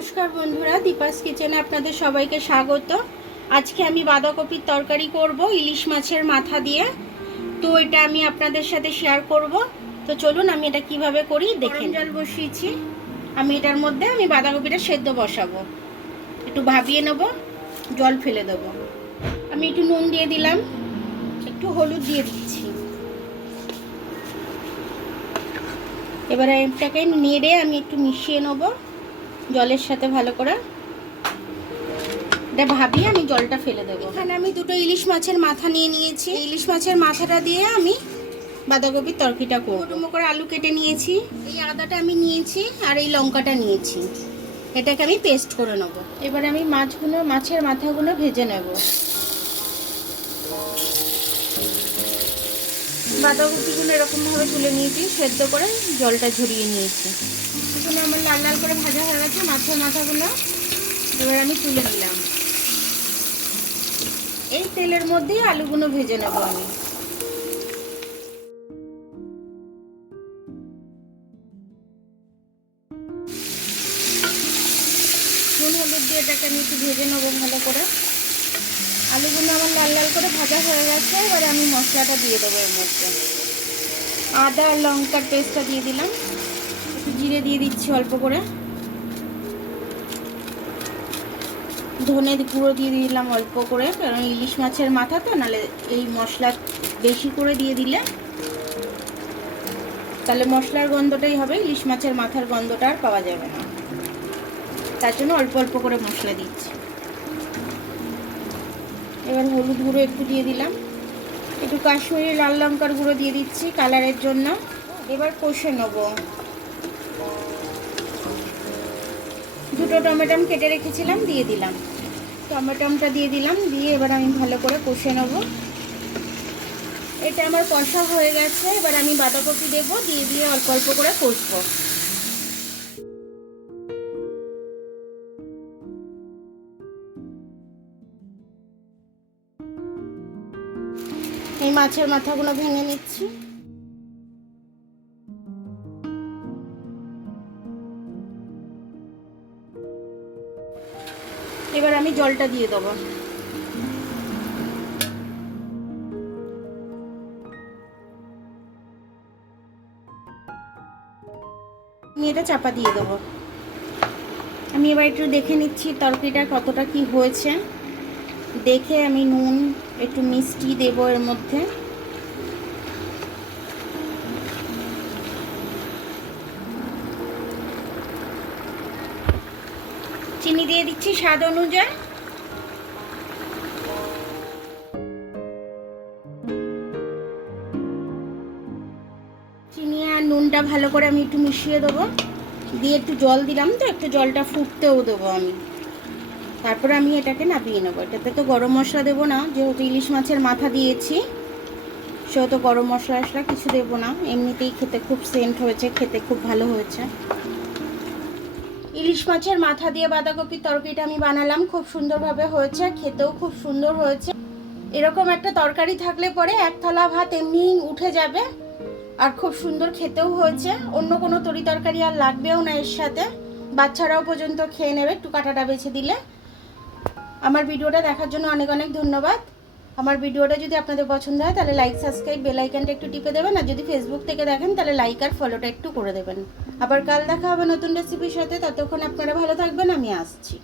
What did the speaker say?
নমস্কার বন্ধুরা, দীপাস কিচেনে আপনাদের সবাইকে স্বাগত। আজকে আমি বাঁধাকপির তরকারি করব ইলিশ মাছের মাথা দিয়ে। তো এটা আমি আপনাদের সাথে শেয়ার করব। তো চলুন আমি এটা কিভাবে করি দেখেন। জল বসিয়েছি, আমি এটার মধ্যে বাঁধাকপিটা সেদ্ধ বসাবো। একটু ভাবিয়ে নেব, জল ফেলে দেবো। আমি একটু নুন দিয়ে দিলাম, একটু হলুদ দিয়ে দিচ্ছি। এবারে এটাকে নেড়ে আমি একটু মিশিয়ে নেব জলের সাথে ভালো করে। এটা ভাবিয়ে আমি জলটা ফেলে দেবো। এখানে আমি দুটো ইলিশ মাছের মাথা নিয়ে নিয়েছি। ইলিশ মাছের মাথাটা দিয়ে আমি বাঁধাকপির তরকারিটা করব। ডুমো করে আলু কেটে নিয়েছি, এই আদাটা আমি নিয়েছি, আর এই লঙ্কাটা নিয়েছি। এটাকে আমি পেস্ট করে নেব। এবার আমি মাছের মাথাগুলো ভেজে নেব। বাঁধাকপিগুলো এরকমভাবে তুলে নিয়েছি, সেদ্ধ করে জলটা ঝরিয়ে নিয়েছি। এখানে আমার লাল লাল করে ভাজা হয়ে গেছে মাছের মাথাগুলো। এবার আমি তুলে নিলাম। এই তেলের মধ্যেই আলুগুলো ভেজে নেব আমি। নুন হলুদ দিয়ে এটাকে আমি একটু ভেজে নেবো ভালো করে। আলুগুলো আমার লাল লাল করে ভাজা হয়ে গেছে। এবার আমি মশলাটা দিয়ে দেবো এর মধ্যে। আদা আর লঙ্কার পেস্টটা দিয়ে দিলাম, একটু জিরে দিয়ে দিচ্ছি অল্প করে, ধনে গুঁড়ো দিয়ে দিলাম অল্প করে, কারণ ইলিশ মাছের মাথা তো, নাহলে এই মশলা বেশি করে দিয়ে দিলে তাহলে মশলার গন্ধটাই হবে, ইলিশ মাছের মাথার গন্ধটা আর পাওয়া যাবে না। তার জন্য অল্প অল্প করে মশলা দিচ্ছি। এবার হলুদ গুঁড়ো একটু দিয়ে দিলাম, একটু কাশ্মীরি লাল লঙ্কার গুঁড়ো দিয়ে দিচ্ছি কালারের জন্য। এবার কষে নেব। দুটো টমেটো কেটে রেখেছিলাম, দিয়ে দিলাম। টমেটোটা দিয়ে দিলাম, দিয়ে এবার আমি ভালো করে কষে নেব। এটা আমার কষা হয়ে গেছে। এবার আমি বাঁধাকপি দেবো, দিয়ে দিয়ে অল্প অল্প করে কষবো। এই মাছের মাথাগুলো ভেঙে নিচ্ছি। এবার আমি জলটা দিয়ে দেবো। আমি এটা চাপা দিয়ে দেবো। আমি এবার একটু দেখে নিচ্ছি তরকারিটা কতটা কি হয়েছে। দেখে আমি নুন একটু মিষ্টি দেবো এর মধ্যে। চিনি দিয়ে দিচ্ছি স্বাদ অনুযায়ী। চিনি আর নুনটা ভালো করে আমি একটু মিশিয়ে দেবো, দিয়ে একটু জল দিলাম, তো একটু জলটা ফুটতেও দেবো আমি। তারপরে আমি এটাকে নামিয়ে নেবো। এটাতে তো গরম মশলা দেবো না, যেহেতু ইলিশ মাছের মাথা দিয়েছি, সেহেতু গরম মশলা কিছু দেবো না। এমনিতেই খেতে খুব সেন্ট হয়েছে, খেতে খুব ভালো হয়েছে। ইলিশ মাছের মাথা দিয়ে বাঁধাকপির তরকারিটা আমি বানালাম, খুব সুন্দরভাবে হয়েছে, খেতেও খুব সুন্দর হয়েছে। এরকম একটা তরকারি থাকলে পরে এক থালা ভাত এমনি উঠে যাবে, আর খুব সুন্দর খেতেও হয়েছে। অন্য কোনো তরি তরকারি আর লাগবেও না এর সাথে, বাচ্চারাও পর্যন্ত খেয়ে নেবে একটু কাঁটাটা বেছে দিলে। আমার ভিডিওটা দেখার জন্য অনেক অনেক ধন্যবাদ। আমার ভিডিওটা যদি আপনাদের পছন্দ হয় তাহলে লাইক, সাবস্ক্রাইব, বেল আইকনটা একটু টিপে দেবেন। আর যদি ফেসবুক থেকে দেখেন তাহলে লাইক আর ফলোটা একটু করে দেবেন। আবার কাল দেখা হবে নতুন রেসিপির সাথে। ততক্ষণ আপনারা ভালো থাকবেন, আমি আসছি।